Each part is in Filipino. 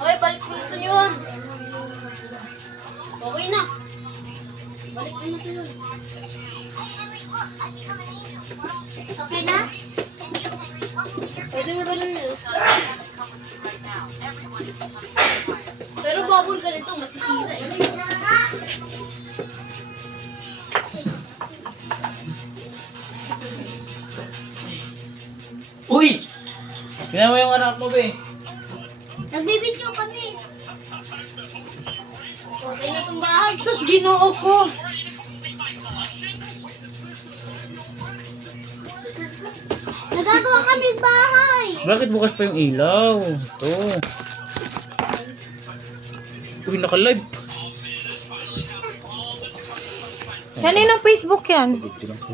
Hoy, balik dito yun. Okay na. Balik na natin yun. Okay na? Pwede mo ganun yun. Pero bubble ganito, masisira eh. Uy! Tingnan mo yung anak mo, be. Nagbibidyo kami. Okay na itong bahay. Sus, ginoo ko. Nagagawa kami bahay. Bakit bukas pa yung ilaw? Ito. Uy, naka-live. Kaninong Facebook yan? Dito lang po.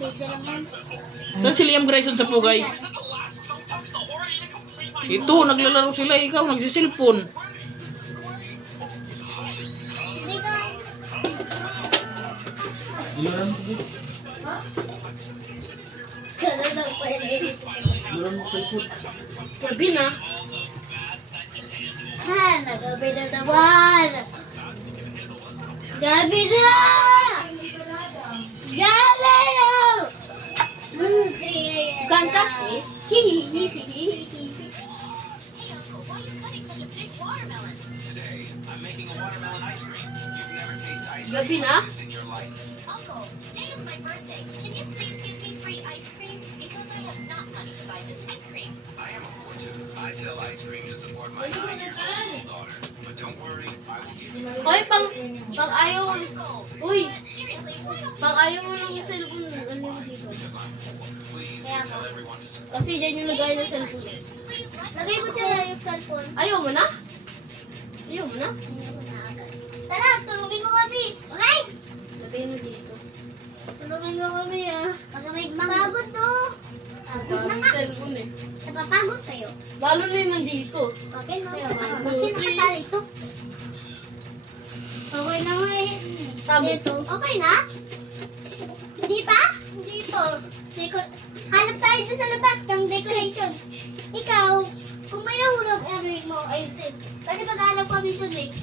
Medyo naman. Saan si Liam Grayson sa Pugay? Ito, naglalaro sila. Ikaw, nagsisilpon. Hindi ka. Ilan mo Ganun lang pwede. Gabi na. Ha, nagabi na naman. Gabi na! Gabi na! Kantas eh. Gabi na. Uncle, today is my birthday. Can you please give me free ice cream? Because I have not money to buy this ice cream. I am a fortune. I sell ice cream to support my 9-year-old daughter. But don't worry, I will give you. Hoy, pang ayaw. Uy, Seriously, why don't pang ayaw mo ng cellphone. Ano mo dito? Please tell everyone to support. Kasi dyan yung lagay ng cellphone. Lagay mo dyan na yung cellphone. Ayaw mo na? Ayaw mo na? Tara, tulungin mo kami. Okay? Lagay mo dito. Tulungin mo kami Pag may mapagod to. Pagod na Ang nga. cellphone eh. Napapagod kayo. Lalo na yung nandito. Okay, no? Kaya, one, two, Bakit three. nakatali ito? Okay na nga eh. Tama. Dito. Okay na? Hindi pa? Hindi po. Hanap tayo dyan sa labas ng decorations. Ikaw, kung may nahulog, ano mo, ayusin. Kasi pag-alam kami dun eh.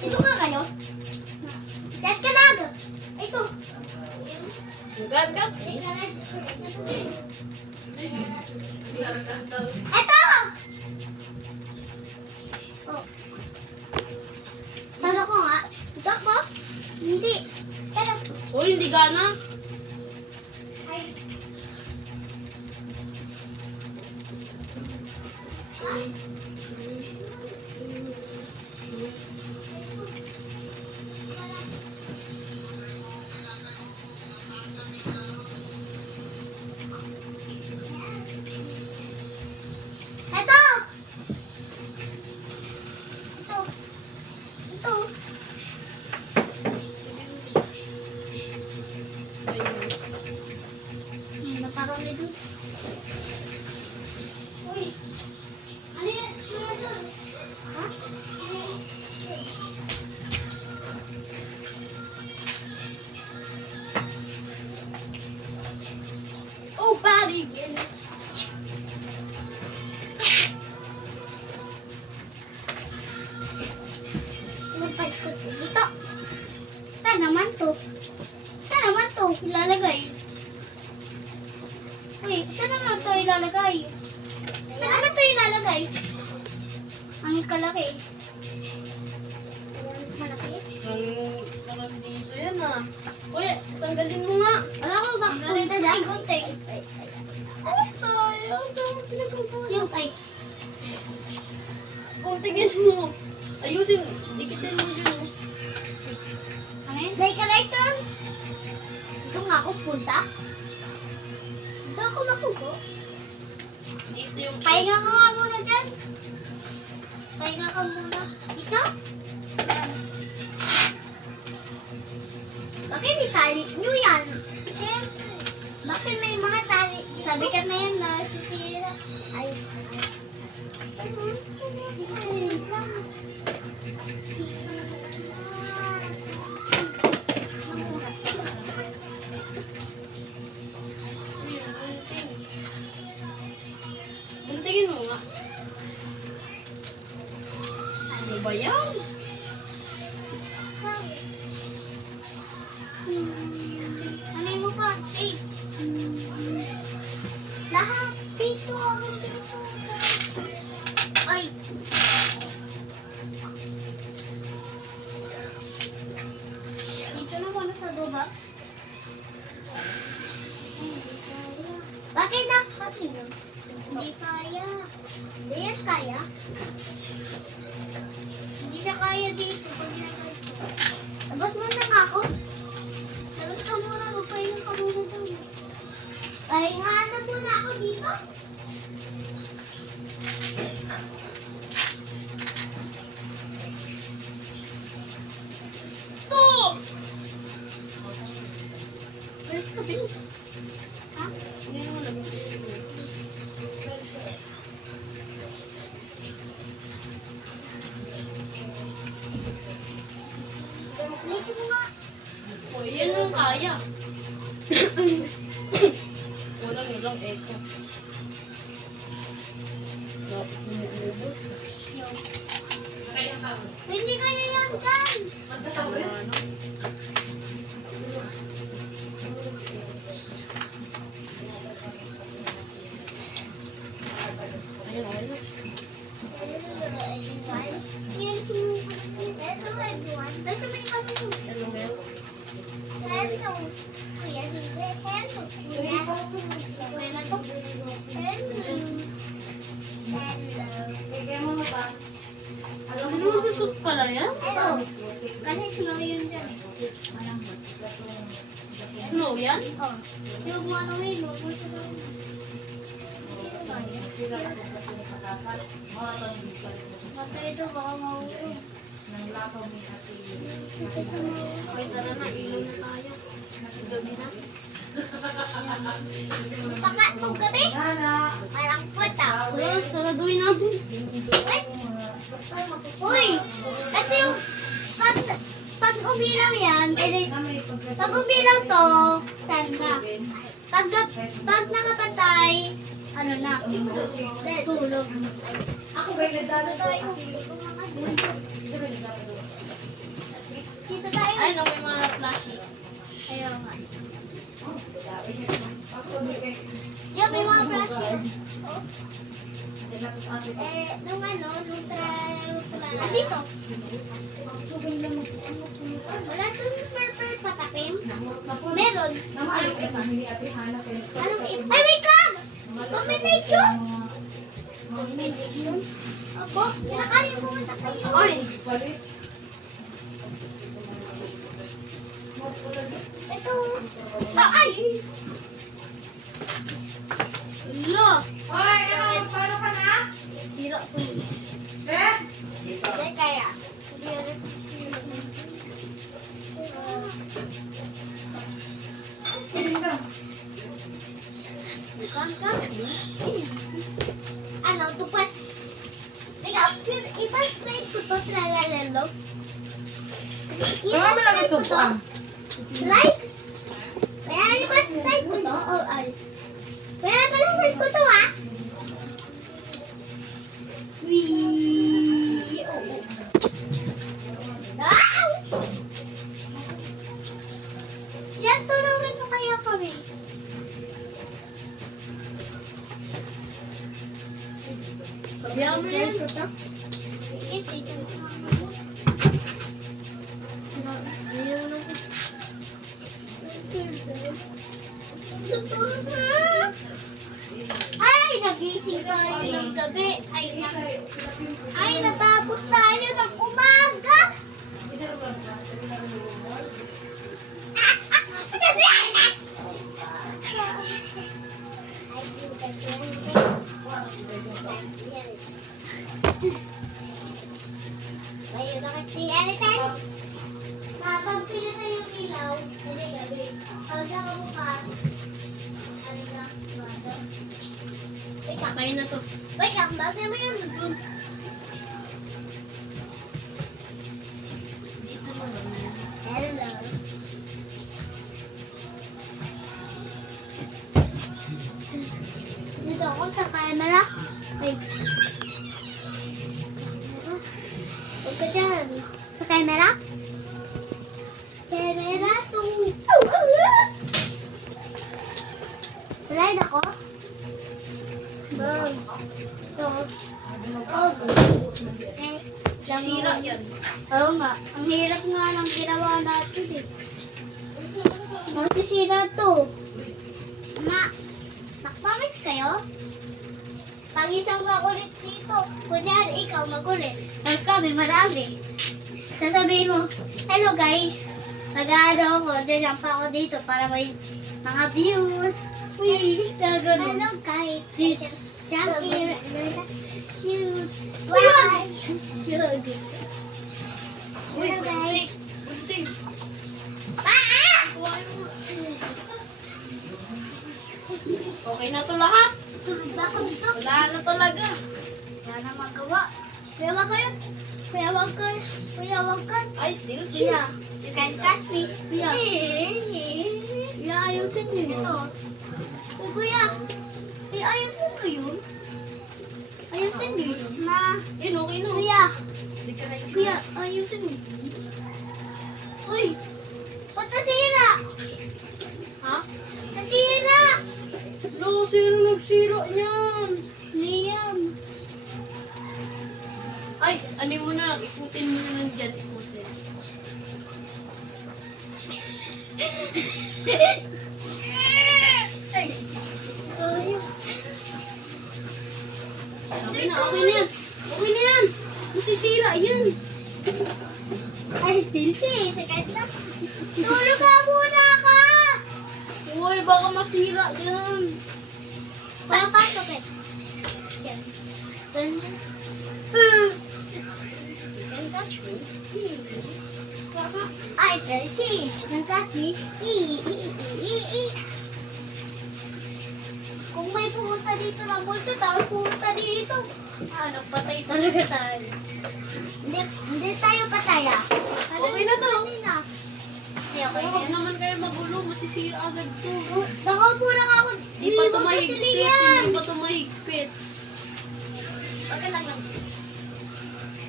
Ito nga kayo. Chat ka lang. Ito. Gagap. Ito! Oh. Bago ko nga. Ito mo? Hindi. Pero, Uy, hindi gana. ay. Ito! Ito. Ito. Napakaw nito. Uy! Ano yan? Ano yan? Ha? Oh, buddy. Magpais ko dito. Saan naman to? Saan naman to ilalagay? Uy, saan naman to ilalagay? Saan naman to ilalagay? Ang kalaki. Ayan, malaki. Ang dito yan ah. Uy, tanggalin mo nga. Wala ko ba punta dyan? Kunti. Ay, tayo. Saan mo pinagagawa? Yung ay. Kung tingin mo. Ayusin, dikitin mo dyan. pupunta? Dito ako makuko. Dito yung Pahinga ka nga muna dyan. Pahinga ka muna. Dito? Bakit itali nyo yan? Siyempre. Bakit may mga tali? Sabi ka na yan na sisira. Ay. buntingin mo nga. Ano ba yan? Ano mo pa? Eh. Lahat. Dito ako dito. Ay. Dito naman sa baba. Bakit nakapino? Hindi kaya. Hindi yan kaya. Hindi siya kaya dito. Pag ginagawa ko. Labas mo na nga ako. Labas ka muna. Magpahinga ka muna doon. Pahinga na muna ako dito. Stop! Balik ka, Bin. Ha? Hindi mo lang. Dito mo nga. O, yan ang kaya. Walang ilang echo. Dapat umuubos. Hindi kaya yan dyan. Ano? Ayun, ayun. Ano meron? Ano mo gusto pala yan? Kasi snow yun dyan. Snow yan? Oh. Yung ano yun, huwag mo siya gawin. Mata ito, baka mahulog. Wait, tara na. Ilan na tayo? Gabi na. Pakatong gabi. Parang puta. Wala, saraduin natin. Wait. Uy! Ito yung pag umilaw yan, pag umilaw to, sanda. Pag nakapatay, ano na, tulog. Ako ba yung tayo? Dito tayo. Ay, no, may mga flashy. Ayaw nga. Yan, may mga plastic. Oh. Nung ano, Ah, dito. Wala itong purple patakim. Meron. Anong ay, wait lang! Combination! Combination? Opo, nakalimutan kayo. Oy! Ito. Ay! Lo! Paano ka na? Sira to. Hindi kaya. Bukan ka? Ano, tupas. Ikaw, ipas-slide ko to, tralalalo. Ipas-slide ko to. Slide? Kaya ipas-slide ko to, o ay. Kaya ipas-slide ko to, ah. Wee! Oo. Ah! Yan, tulungan mo kaya kami. Sabihan mo yan. Ay, nagising tayo ng gabi. Ay, natapos tayo ng umaga. Hindi gabi. Pag nakabukas, ano na, bago. Wait lang. Patay na to. Wait lang, bagay mo yung dudun. Dito naman. Hello. Dito ako sa camera. Wait. Huwag ka dyan. Sa camera? Camera 2. Slide ako? Bang. Ito. Oh, eh, Sira yan. Oo nga. Ang hirap nga ng ginawa natin eh. Masisira to. Nakpamis kayo? Pag isang makulit dito, kunyari ikaw makulit, tapos kami marami. Sasabihin mo, hello guys, mag-ano ako, dyan pa ako dito para may mga views. Uy, gano'n. Hello guys, jump here. Why? Hello guys. Bunting. Okay na to lahat. Baka dito. Wala na talaga. Wala na magawa. Kuya, wag kayo. Kuya, wag kayo. Kuya, wag kayo. I still Kuya, choose. you can catch me. Kuya. Kuya, ayusin niyo ito. Uy, kuya. Ayusin mo yun. Ayusin niyo yun. Yun, okay na. Kuya. Hindi ka na Kuya, ayusin mo yun. Uy. Ba't nasira? Ha? Nasira. No, sino nagsira niyan? Liam. Ay, ano mo na, ikutin mo na lang dyan, ikutin. Ay. Ay. Okay na yan. Okay na yan. Masisira yan. I still chase. Tulog ka muna ka! Uy, baka masira yan. Walang pasok eh. Yan. Can touch me. I still cheese. Don't touch me. Kung may pumunta dito ng multo, tapos pumunta dito. Ano, patay talaga tayo. Hindi tayo pataya. Okay na to. Hindi, okay na Huwag yan. naman kayo magulo, masisira agad to. Nakaupo lang ako. Di pa ito mahigpit, yan. hindi pa ito mahigpit. Okay lang lang.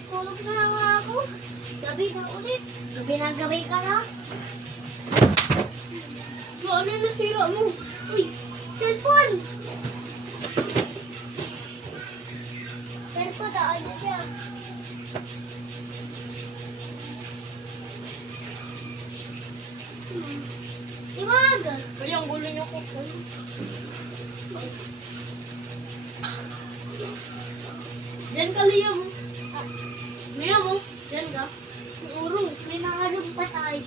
Tulog na nga ako. Gabi na ulit. Gabi na gabi ka na. Ano yung nasira mo? Uy, cellphone! Cellphone na, ano siya? Iwag! Uy, ang gulo niyo ko. Diyan ka, Liam. Liam, oh. Diyan ka. Siguro, may mga room pa tayo.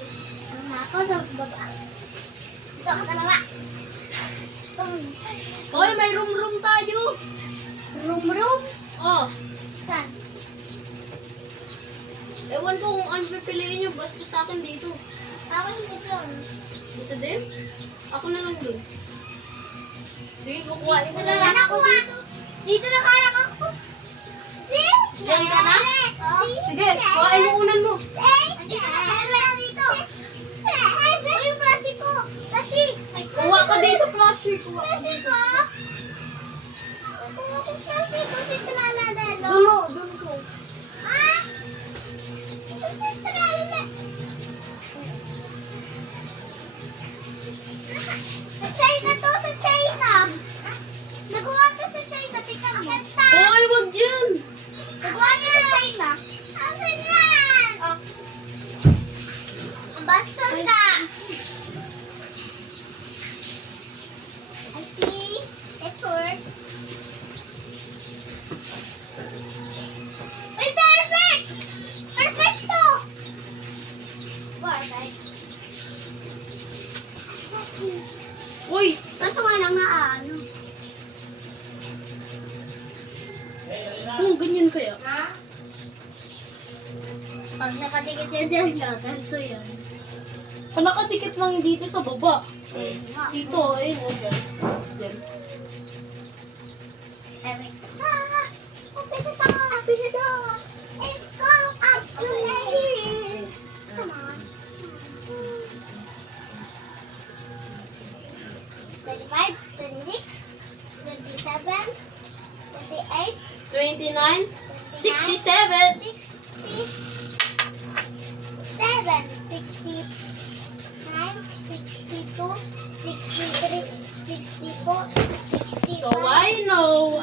Ang ako sa baba. Dito ako sa baba. Hoy, may room tayo. Room? Oh, Saan? ewan ko kung ano pipiliin niyo. Basta sa akin dito. Ako hindi ko. Dito din? Ako na lang dun. Sige, kukuhain ko Dito na na lang. ako Dito na kaya ako. See? Diyan ka na? Oh. Sige, kuhain mo unan mo. Andito na, meron dito. Uy, yung plastic ko. Plastic. Kuha ka dito, Flashy. Kuha ka Plastic ko. Kuha ko plastic ko. Dito na lalalo. Dulo ko. Ah? Dito na lalalo. Sa China to, sa China. Nagawa to sa China, tingnan mo. Hoy, wag dyan. Nagawa niya sa China. Asan yan? Ang bastos ka. Okay, it works. Uy, perfect! Perfecto! Perfect. Uy, Kaso nga lang na ano. ganyan kaya. Pag nakatikit yan dyan, ganito yan. Nakadikit lang dito sa baba. Dito, ayun, ayun. Diyan. Open the door. Open the door. Let's go up to lady. Come on. 25, 26, 27, 28, 29, 67. 62, 63, 64, 65. So I know.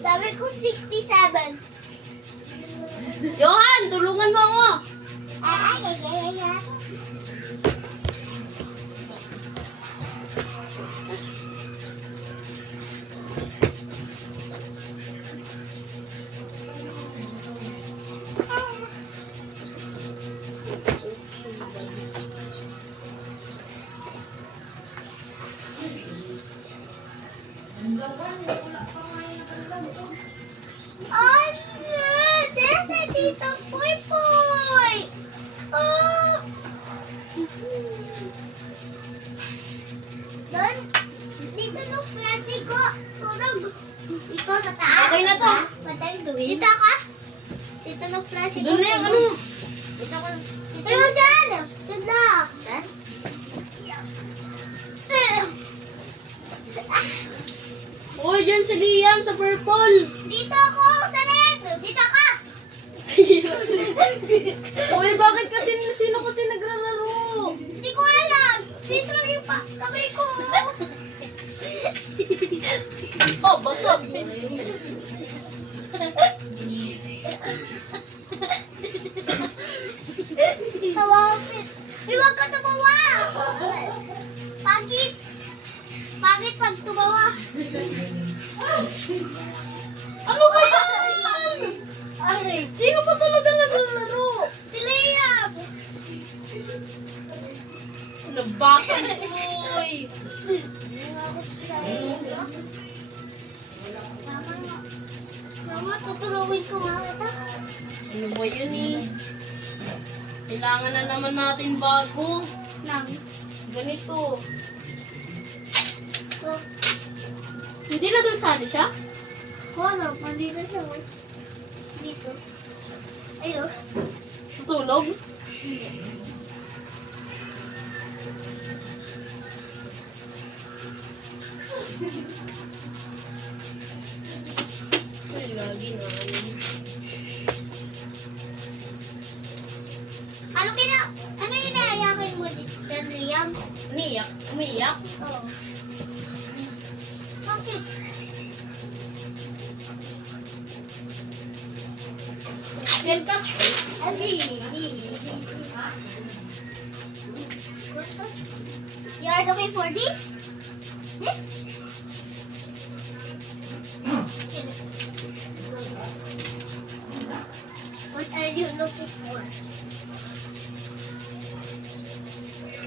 Sabi ko 67. Johan, tulungan mo ako. Ay. There's a Tito Poy Poy. Oh. Doon, dito nung klase ko, turog. Ito sa taas. Okay na to. Madali gawin. Dito ka? Dito nung klase ko. Doon na yung ano. Dito ka. Dito yung dyan. Doon na. Uy, dyan si Liam sa purple. Dito ako, sa red. Dito ka. Uy, bakit kasi sino kasi naglalaro? Hindi ko alam. Dito lang yung kamay ko. Oh, basag. Tawagin. Huwag ka tumawa. Pagit. Pagit pag tumawa. Ano ba yan? Ay, sino ba talaga naglalaro? Si Liam. Nabasag tuloy. Mama, tutulungin ko nga kita. Ano ba yun eh? Kailangan na naman natin bago. Lang. Ganito. Hindi na doon sali siya? Wala, mali na siya. Oh. Dito. Ayun. Tutulog? Ay, lagi na. Ano yung naayakin mo dito, Liam? Umiyak? Umiyak? Oo. Bakit? Yan ka? You are looking for this? This? What are you looking for?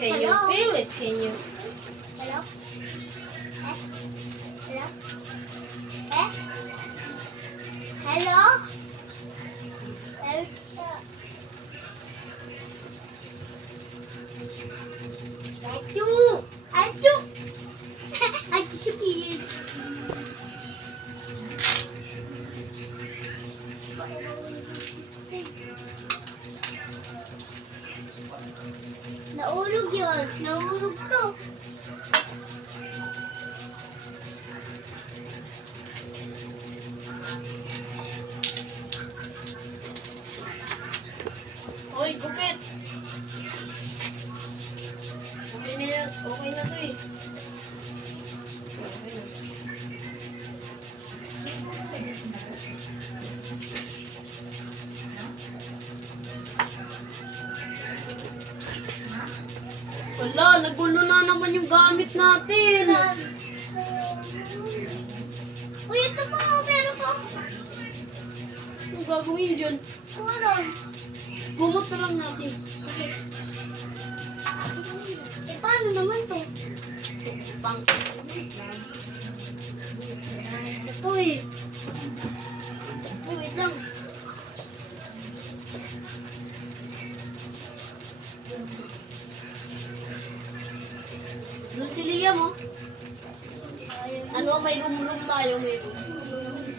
Can you Hello? feel it? Can you? Hello? Hello? Eh? Hello? Achoo! Achoo! Achoo, kid. Naulog yun. Naulog to. Hoy, gupit! Okay na to eh. Okay na. Wala, nagulo na naman yung gamit natin. Uy, ito po. Meron po. Ano gagawin dyan? Kulong. Gumot na lang natin. Sige. Eh, paano naman to? Bang. Ito eh. Uy, wait lang. mo. Ano, may room tayo, may room.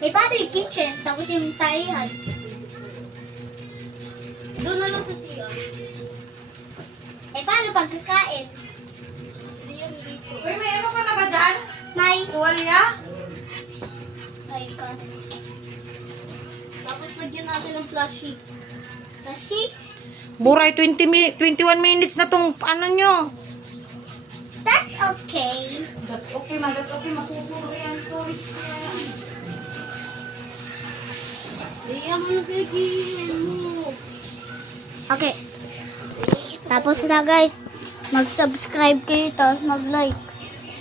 Eh, paano yung kitchen? Tapos yung tayihan. Doon na lang sa CR. Eh, paano pagkakain? Hindi yung dito. Uy, may ano ka na ba dyan? May... Tuwalya? Ay, ka. Tapos lagyan natin ng flash sheet. Kasi, Buray, 21 minutes na tong ano nyo. that's okay. That's okay, that's okay. Makupuro yan. Storage ko yan. Diyan mo na bigyan mo. Okay. Tapos na guys, mag-subscribe kayo tapos mag-like.